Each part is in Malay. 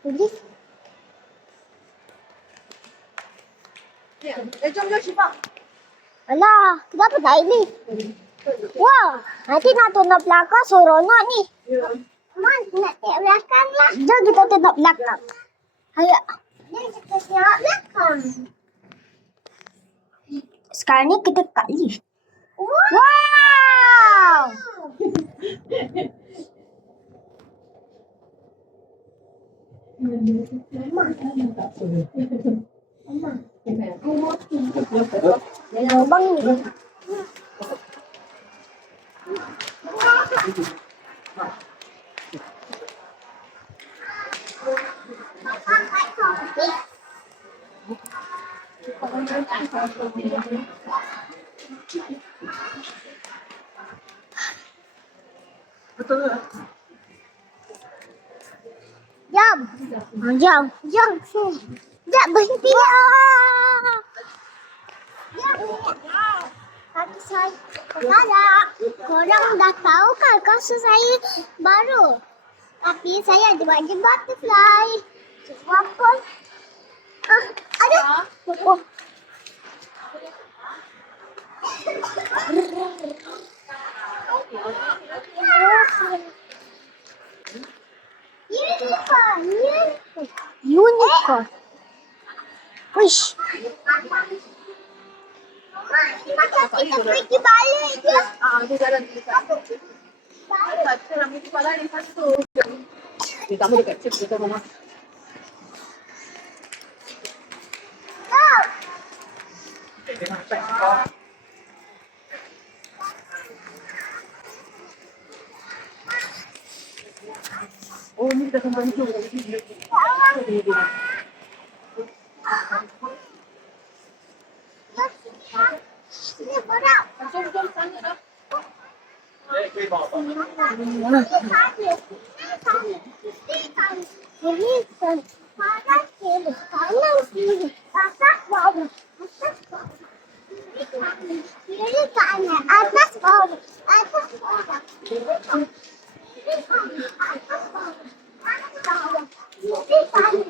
Tulis. Jom Syifa. Alah, kenapa tak ini? Wah, nanti nak tunjuk belakang seronok ni. Man, nak tengok belakang lah. Jom kita tengok belakang. Ayo. Jom kita tengok belakang. Sekarang ni kita kat lift. Wow! Lubang ni. Jom. Jom. Jom. Jom berhenti. Kaki saya sekarang. Korang dah tahu kan kasut saya baru. Tapi saya ada buat je butterfly. Apa? Ada. Oh. Unicorn. Wish. Macam kita pergi balik je. Dia jalan di satu. Kita nak pergi balik di satu. Kita mau dekat cip kita mama. Oh, ni kita sampai hujung. Ini berat. Jom sana dah.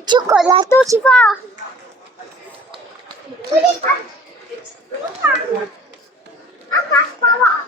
Cukuplah tu, Syifa. Atas bawah.